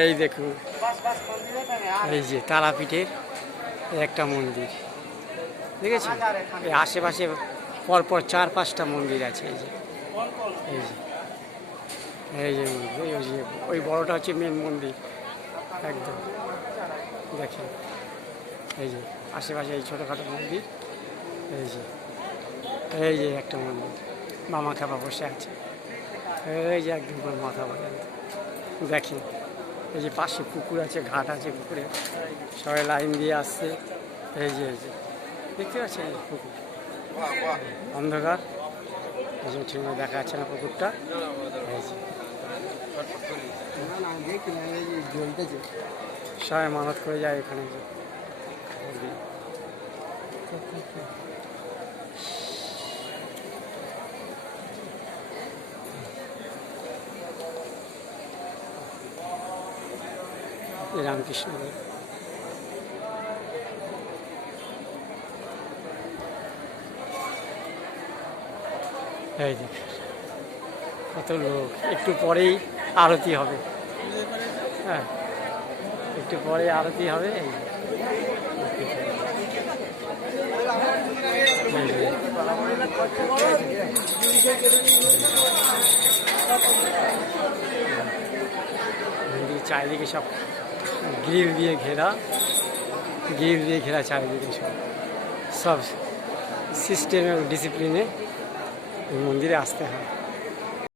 এই দেখুন, এই যে তারাপীঠের একটা মন্দির, ঠিক আছে। এই আশেপাশে পরপর 4-5টা মন্দির আছে। এই যে এই যে এই যে মন্দির, ওই যে ওই বড়টা হচ্ছে মেন মন্দির একদম। দেখেন এই যে আশেপাশে এই ছোটোখাটো মন্দির। এই যে একটা মন্দির, মামা খাপা বসে আছে। এই যে একদম করে মাথা পর্যন্ত দেখেন। এই যে পাশে পুকুর আছে, ঘাট আছে, পুকুরে সবাই লাইন দিয়ে আসছে। এই যে দেখতে পাচ্ছেন পুকুর, অন্ধকার, এই যে ঠিক দেখা যাচ্ছে না পুকুরটা। এই যে জ্বলতেছে, সবাই মানত করে যায় এখানে। রামকৃষ্ণ এই দেখ কত লোক। একটু পরেই আরতি হবে। হ্যাঁ, একটু পরে আরতি হবে। এই মন্দির চারিদিকে সব গ্রিল দিয়ে ঘেরা, চারিদিকে সব সিস্টেমে ডিসিপ্লিনে মন্দিরে আসতে হয়।